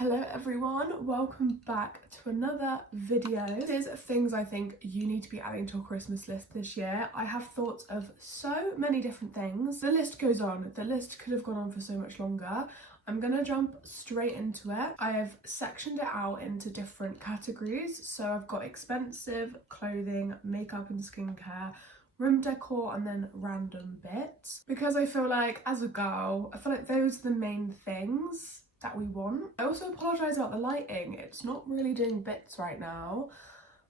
Hello everyone, welcome back to another video. This is things I think you need to be adding to your Christmas list this year. I have thoughts of so many different things. The list goes on. The list could have gone on for so much longer. I'm gonna jump straight into it. I have sectioned it out into different categories. So I've got expensive clothing, makeup and skincare, room decor, and then random bits. Because I feel like as a girl, I feel like those are the main things that we want. I also apologise about the lighting. It's not really doing bits right now.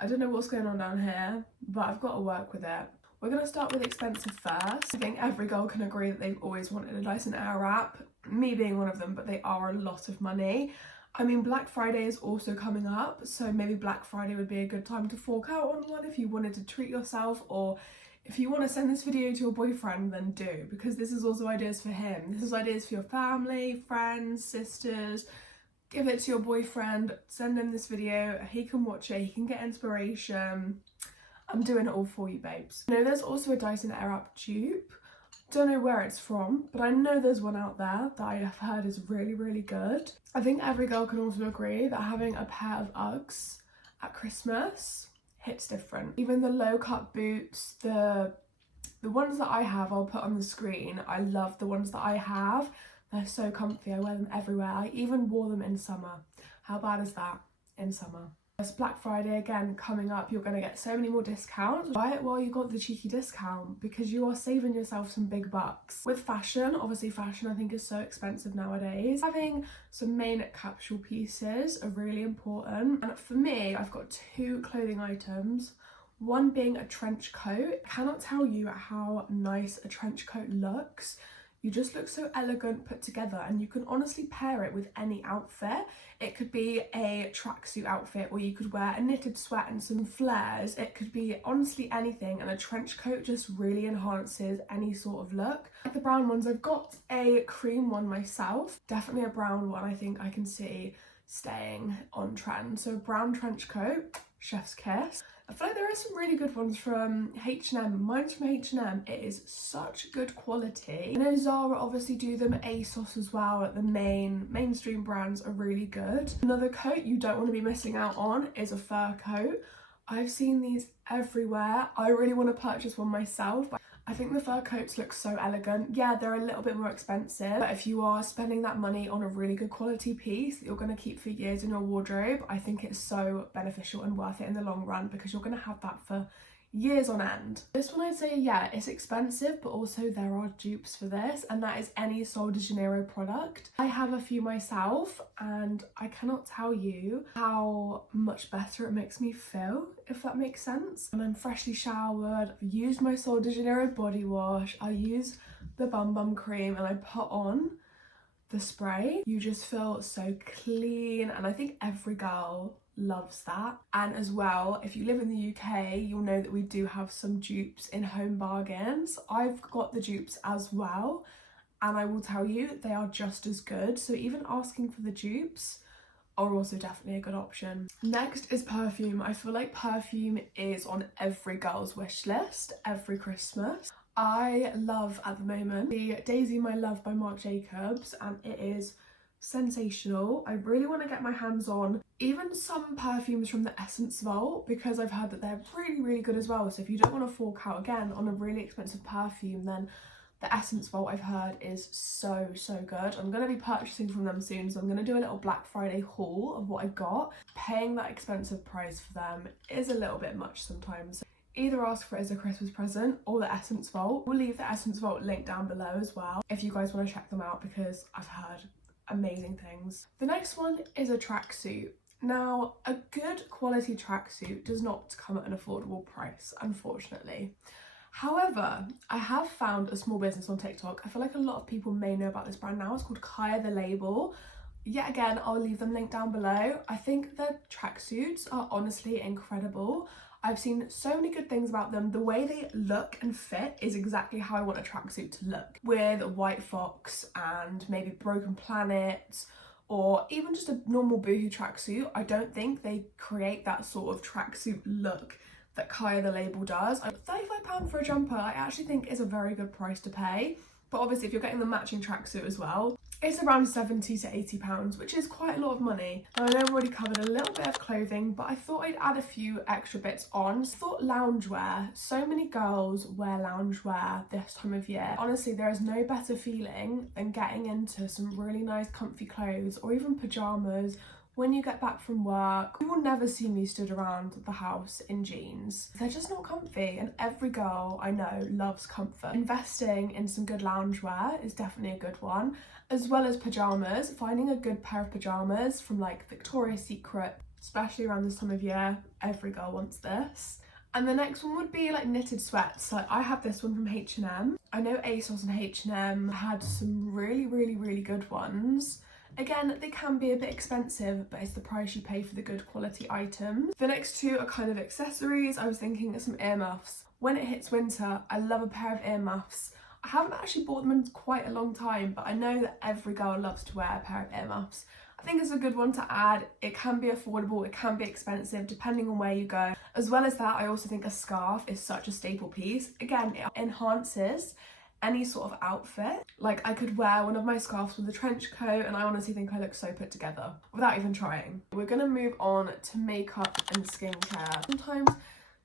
I don't know what's going on down here, but I've got to work with it. We're going to start with expensive first. I think every girl can agree that they've always wanted a Dyson Airwrap, me being one of them, but they are a lot of money. I mean, Black Friday is also coming up, so maybe Black Friday would be a good time to fork out on one if you wanted to treat yourself, or if you want to send this video to your boyfriend, then do, because this is also ideas for him. This is ideas for your family, friends, sisters. Give it to your boyfriend, send him this video, he can watch it, he can get inspiration. I'm doing it all for you, babes. You know, there's also a Dyson Airwrap dupe. Don't know where it's from, but I know there's one out there that I have heard is really, really good. I think every girl can also agree that having a pair of Uggs at Christmas hits different. Even the low cut boots, the ones that I have, I'll put on the screen. I love the ones that I have. They're so comfy. I wear them everywhere. I even wore them in summer. How bad is that? In summer. It's Black Friday again coming up. You're going to get so many more discounts. Buy it while you got the cheeky discount, because you are saving yourself some big bucks. With fashion, obviously fashion I think is so expensive nowadays. Having some main capsule pieces are really important. And for me, I've got two clothing items. One being a trench coat. I cannot tell you how nice a trench coat looks. You just look so elegant, put together, and you can honestly pair it with any outfit. It could be a tracksuit outfit, or you could wear a knitted sweat and some flares. It could be honestly anything, and a trench coat just really enhances any sort of look. Like the brown ones, I've got a cream one myself. Definitely a brown one I think I can see staying on trend. So brown trench coat, chef's kiss. I feel like there are some really good ones from H&M. Mine's from H&M. It is such good quality. I know Zara obviously do them, ASOS as well. Like the mainstream brands are really good. Another coat you don't want to be missing out on is a fur coat. I've seen these everywhere. I really want to purchase one myself. I think the fur coats look so elegant. Yeah, they're a little bit more expensive, but if you are spending that money on a really good quality piece that you're going to keep for years in your wardrobe, I think it's so beneficial and worth it in the long run, because you're going to have that for years on end. This one I'd say, yeah, it's expensive, but also there are dupes for this, and that is any Sol de Janeiro product. I have a few myself, and I cannot tell you how much better it makes me feel, if that makes sense. And I'm freshly showered, I've used my Sol de Janeiro body wash, I use the Bum Bum cream, and I put on the spray. You just feel so clean, and I think every girl loves that. And as well, if you live in the UK, you'll know that we do have some dupes in Home Bargains. I've got the dupes as well, and I will tell you they are just as good. So even asking for the dupes are also definitely a good option. Next is perfume. I feel like perfume is on every girl's wish list every Christmas. I love at the moment the Daisy My Love by Marc Jacobs, and it is sensational. I really want to get my hands on even some perfumes from the Essence Vault, because I've heard that they're really, really good as well. So if you don't want to fork out again on a really expensive perfume, then the Essence Vault I've heard is so, so good. I'm going to be purchasing from them soon, so I'm going to do a little Black Friday haul of what I got. Paying that expensive price for them is a little bit much sometimes. Either ask for it as a Christmas present or the Essence Vault. We'll leave the Essence Vault link down below as well if you guys want to check them out, because I've heard amazing things. The next one is a tracksuit. Now, a good quality tracksuit does not come at an affordable price, unfortunately. However, I have found a small business on TikTok. I feel like a lot of people may know about this brand now. It's called KAIIA the Label. Yet again, I'll leave them linked down below. I think their tracksuits are honestly incredible. I've seen so many good things about them. The way they look and fit is exactly how I want a tracksuit to look. With a White Fox and maybe Broken Planet, or even just a normal Boohoo tracksuit, I don't think they create that sort of tracksuit look that KAIIA the Label does. £35 for a jumper I actually think is a very good price to pay. But obviously if you're getting the matching tracksuit as well, it's around £70 to £80, which is quite a lot of money. Now I know I've already covered a little bit of clothing, but I thought I'd add a few extra bits on. So I thought loungewear. So many girls wear loungewear this time of year. Honestly, there is no better feeling than getting into some really nice comfy clothes or even pyjamas when you get back from work. You will never see me stood around the house in jeans. They're just not comfy, and every girl I know loves comfort. Investing in some good loungewear is definitely a good one, as well as pyjamas. Finding a good pair of pyjamas from like Victoria's Secret, especially around this time of year, every girl wants this. And the next one would be like knitted sweats. Like I have this one from H&M. I know ASOS and H&M had some really good ones. Again, they can be a bit expensive, but it's the price you pay for the good quality items. The next two are kind of accessories. I was thinking of some earmuffs. When it hits winter, I love a pair of earmuffs. I haven't actually bought them in quite a long time, but I know that every girl loves to wear a pair of earmuffs. I think it's a good one to add. It can be affordable, it can be expensive depending on where you go. As well as that, I also think a scarf is such a staple piece. Again, it enhances any sort of outfit. Like I could wear one of my scarves with a trench coat and I honestly think I look so put together without even trying. We're gonna move on to makeup and skincare. Sometimes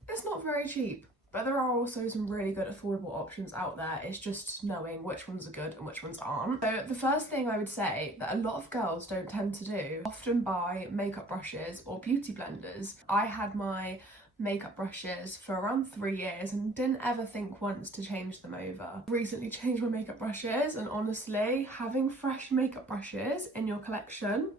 it's not very cheap, but there are also some really good affordable options out there. It's just knowing which ones are good and which ones aren't. So the first thing I would say that a lot of girls don't tend to do, often buy makeup brushes or beauty blenders. I had my makeup brushes for around 3 years and didn't ever think once to change them over. Recently changed my makeup brushes, and honestly, having fresh makeup brushes in your collection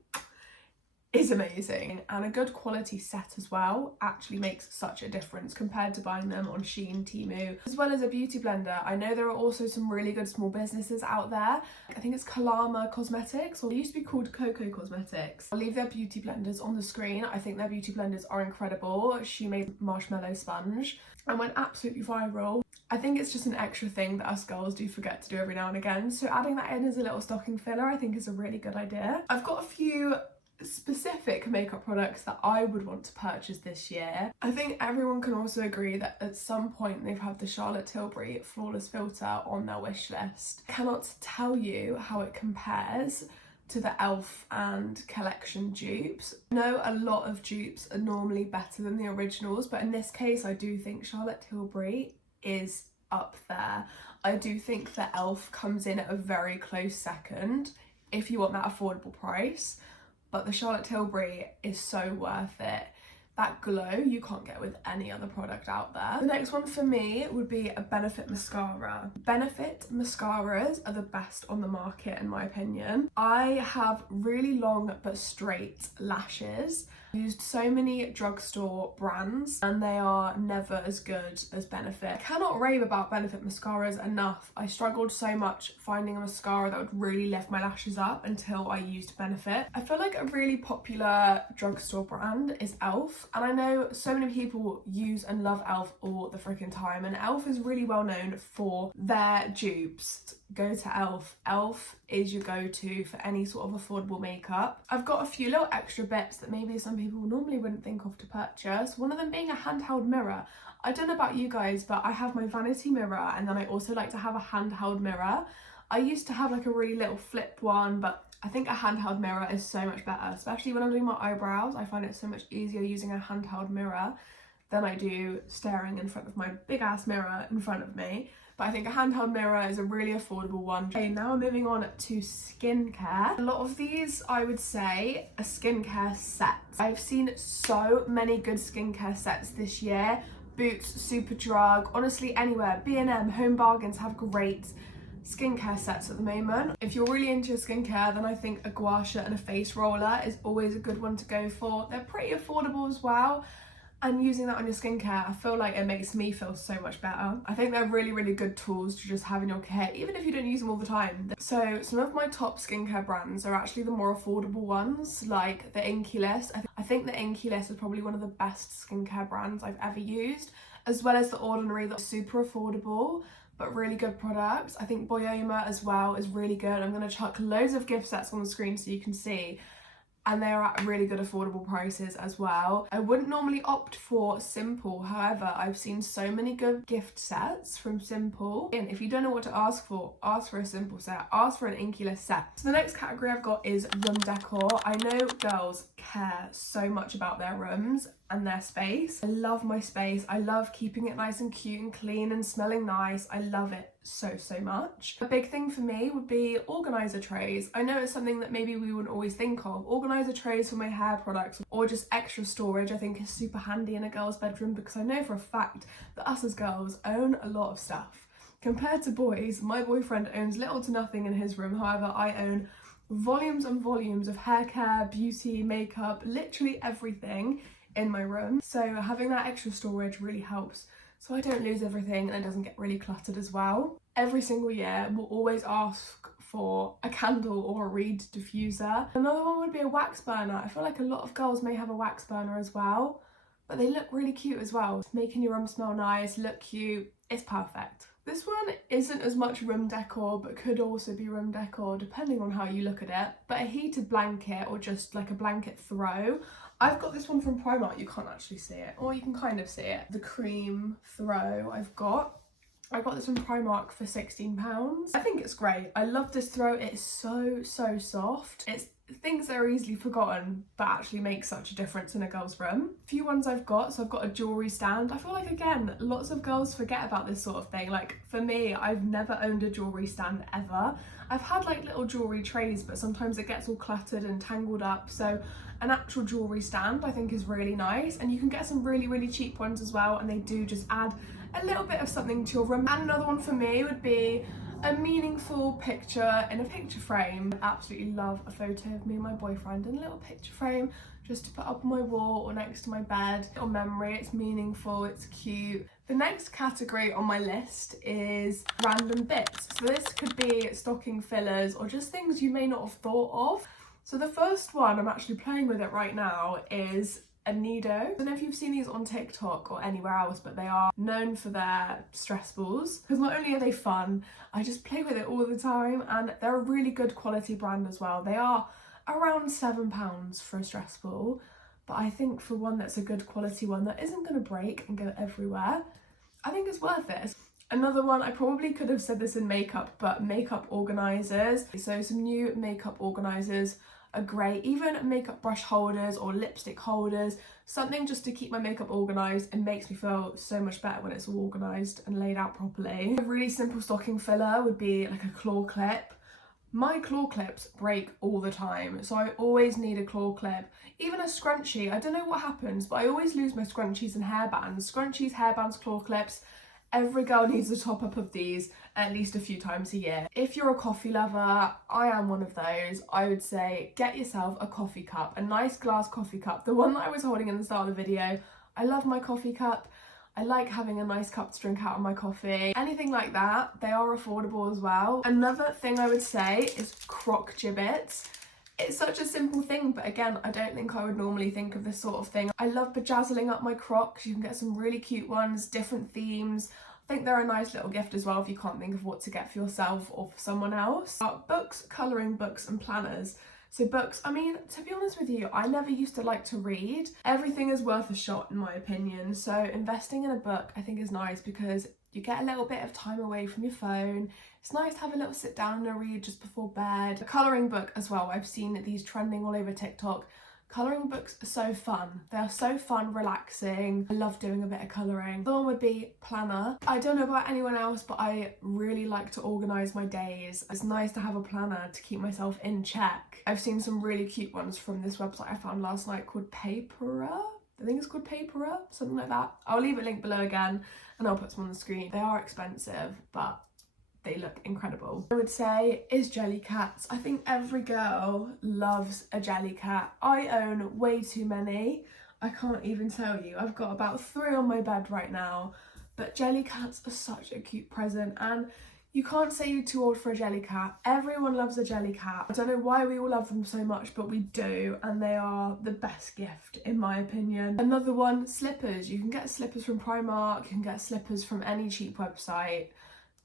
is amazing, and a good quality set as well actually makes such a difference compared to buying them on Shein, Temu. As well as a beauty blender, I know there are also some really good small businesses out there. I think it's KAIIA Cosmetics, or it used to be called Coco Cosmetics. I'll leave their beauty blenders on the screen. I think their beauty blenders are incredible. She made marshmallow sponge and went absolutely viral. I think it's just an extra thing that us girls do forget to do every now and again, so adding that in as a little stocking filler I think is a really good idea. I've got a few specific makeup products that I would want to purchase this year. I think everyone can also agree that at some point they've had the Charlotte Tilbury Flawless Filter on their wish list. I cannot tell you how it compares to the e.l.f. and Collection dupes. I know a lot of dupes are normally better than the originals, but in this case I do think Charlotte Tilbury is up there. I do think the e.l.f. comes in at a very close second if you want that affordable price. But the Charlotte Tilbury is so worth it. That glow you can't get with any other product out there. The next one for me would be a Benefit mascara. Benefit mascaras are the best on the market in my opinion. I have really long but straight lashes. I've used so many drugstore brands and they are never as good as Benefit. I cannot rave about Benefit mascaras enough. I struggled so much finding a mascara that would really lift my lashes up until I used Benefit. I feel like a really popular drugstore brand is e.l.f. and I know so many people use and love e.l.f. all the freaking time, and e.l.f. is really well known for their dupes. Go to e.l.f. e.l.f. is your go-to for any sort of affordable makeup. I've got a few little extra bits that maybe some people normally wouldn't think of to purchase, one of them being a handheld mirror. I don't know about you guys, but I have my vanity mirror and then I also like to have a handheld mirror. I used to have like a really little flip one, but I think a handheld mirror is so much better, especially when I'm doing my eyebrows. I find it so much easier using a handheld mirror than I do staring in front of my big ass mirror in front of me. But I think a handheld mirror is a really affordable one. Okay, now we're moving on to skincare. A lot of these, I would say, are skincare sets. I've seen so many good skincare sets this year. Boots, Superdrug, honestly anywhere. B&M, Home Bargains have great skincare sets at the moment. If you're really into your skincare, then I think a gua sha and a face roller is always a good one to go for. They're pretty affordable as well. And using that on your skincare, I feel like it makes me feel so much better. I think they're really good tools to just have in your kit, even if you don't use them all the time. So some of my top skincare brands are actually the more affordable ones, like the List. I think the List is probably one of the best skincare brands I've ever used, as well as The Ordinary, that's super affordable but really good products. I think Boyoma as well is really good. I'm going to chuck loads of gift sets on the screen so you can see. and they are at really good affordable prices as well. I wouldn't normally opt for Simple, however I've seen so many good gift sets from Simple, and if you don't know what to ask for a Simple set, ask for an Inky-list set. So the next category I've got is room decor. I know girls care so much about their rooms and their space. I love my space. I love keeping it nice and cute and clean and smelling nice. I love it so much. A big thing for me would be organizer trays. I know it's something that maybe we wouldn't always think of. Organizer trays for my hair products or just extra storage I think is super handy in a girl's bedroom, because I know for a fact that us as girls own a lot of stuff. Compared to boys, my boyfriend owns little to nothing in his room, however I own volumes and volumes of hair care, beauty, makeup, literally everything in my room. So having that extra storage really helps so I don't lose everything and it doesn't get really cluttered as well. Every single year we'll always ask for a candle or a reed diffuser. Another one would be a wax burner. I feel like a lot of girls may have a wax burner as well, but they look really cute as well. Making your room smell nice, look cute, it's perfect. This one isn't as much room decor, but could also be room decor depending on how you look at it. But a heated blanket or just like a blanket throw. I've got this one from Primark, you can't actually see it, or you can kind of see it. The cream throw I got this from Primark for £16. I think it's great. I love this throw, it's so soft. It's things that are easily forgotten but actually make such a difference in a girl's room. A few ones I've got, so I've got a jewellery stand. I feel like, again, lots of girls forget about this sort of thing. Like for me, I've never owned a jewellery stand ever. I've had like little jewellery trays, but sometimes it gets all cluttered and tangled up, so an actual jewellery stand I think is really nice, and you can get some really cheap ones as well, and they do just add a little bit of something to your room. And another one for me would be a meaningful picture in a picture frame. I absolutely love a photo of me and my boyfriend in a little picture frame just to put up on my wall or next to my bed. Or memory, it's meaningful, it's cute. The next category on my list is random bits. So this could be stocking fillers or just things you may not have thought of. So the first one, I'm actually playing with it right now, is a Nido. I don't know if you've seen these on TikTok or anywhere else, but they are known for their stress balls, because not only are they fun, I just play with it all the time, and they're a really good quality brand as well. They are around £7 for a stress ball, but I think for one that's a good quality one that isn't going to break and go everywhere, I think it's worth it. Another one, I probably could have said this in makeup, but makeup organisers. So some new makeup organisers are great. Even makeup brush holders or lipstick holders, something just to keep my makeup organised. It makes me feel so much better when it's all organised and laid out properly. A really simple stocking filler would be like a claw clip. My claw clips break all the time, so I always need a claw clip. Even a scrunchie, I don't know what happens, but I always lose my scrunchies and hairbands. Scrunchies, hairbands, claw clips. Every girl needs a top up of these at least a few times a year. If you're a coffee lover, I am one of those, I would say get yourself a coffee cup, a nice glass coffee cup. The one that I was holding in the start of the video. I love my coffee cup. I like having a nice cup to drink out of my coffee. Anything like that, they are affordable as well. Another thing I would say is crock gibbets. It's such a simple thing, but again, I don't think I would normally think of this sort of thing. I love bedazzling up my crocs. You can get some really cute ones, different themes. I think they're a nice little gift as well if you can't think of what to get for yourself or for someone else. Books, colouring books and planners. So books, I mean, to be honest with you, I never used to like to read. Everything is worth a shot in my opinion. So investing in a book I think is nice because you get a little bit of time away from your phone. It's nice to have a little sit down and a read just before bed. A colouring book as well. I've seen these trending all over TikTok. Colouring books are so fun. They're so fun, relaxing. I love doing a bit of colouring. The one would be planner. I don't know about anyone else, but I really like to organise my days. It's nice to have a planner to keep myself in check. I've seen some really cute ones from this website I found last night called Paperer. I think it's called Paperer, something like that. I'll leave a link below again and I'll put some on the screen. They are expensive, but they look incredible. I would say is Jellycats. I think every girl loves a Jellycat. I own way too many. I can't even tell you. I've got about 3 on my bed right now, but Jellycats are such a cute present, and you can't say you're too old for a Jellycat. Everyone loves a Jellycat. I don't know why we all love them so much, but we do, and they are the best gift in my opinion. Another one, slippers. You can get slippers from Primark, you can get slippers from any cheap website.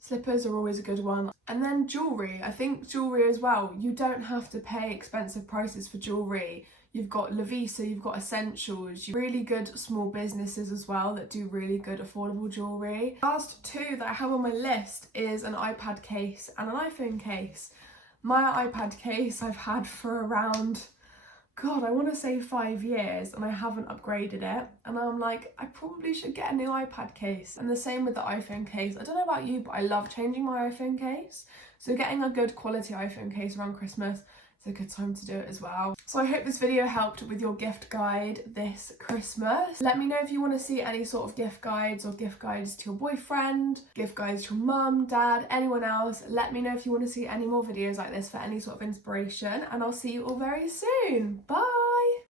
Slippers are always a good one. And then jewellery. I think jewellery as well. You don't have to pay expensive prices for jewellery. You've got Lavisa, you've got Essentials, really good small businesses as well that do really good affordable jewellery. Last two that I have on my list is an iPad case and an iPhone case. My iPad case I've had for around, God, I want to say 5 years, and I haven't upgraded it. And I'm like, I probably should get a new iPad case. And the same with the iPhone case. I don't know about you, but I love changing my iPhone case. So getting a good quality iPhone case around Christmas, a good time to do it as well. So I hope this video helped with your gift guide this Christmas. Let me know if you want to see any sort of gift guides or gift guides to your boyfriend, gift guides to your mum, dad, anyone else. Let me know if you want to see any more videos like this for any sort of inspiration, and I'll see you all very soon. Bye!